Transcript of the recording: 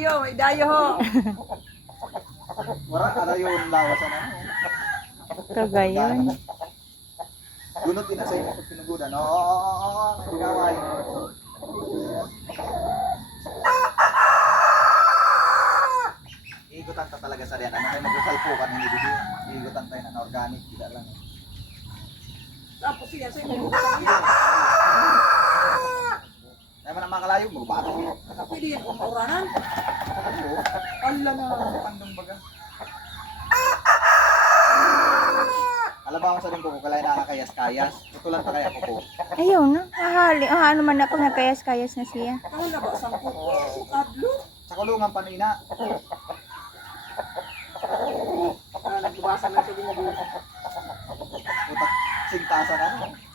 may dayo ho. Wala ka yung lawasan ano. Kagayon. Gunot din na sa inyo pag pinugudan. Oo, nagkaway. Iigutan ka talaga sa riyan. Ano kayo magkasalpukan hindi dito. Iigutan tayo ng organic. Tidak lang. Tapos siya sa inyo. Kaya man ang mga kalayo, magbato. Pwede yan kung mauranan. Oo. Ala na. Pandong baga. Alam ba ako sa rin ko kung kalay nakakayas-kayas? Ito lang ta kaya ko po. Ayaw na. Ahali. Ano man na pag nagkayas-kayas na siya. Ano na ba sang kuko? Adlo. Sa kulungan panina. Nagbasa na sa ginagawa. Putak, sintasan ano.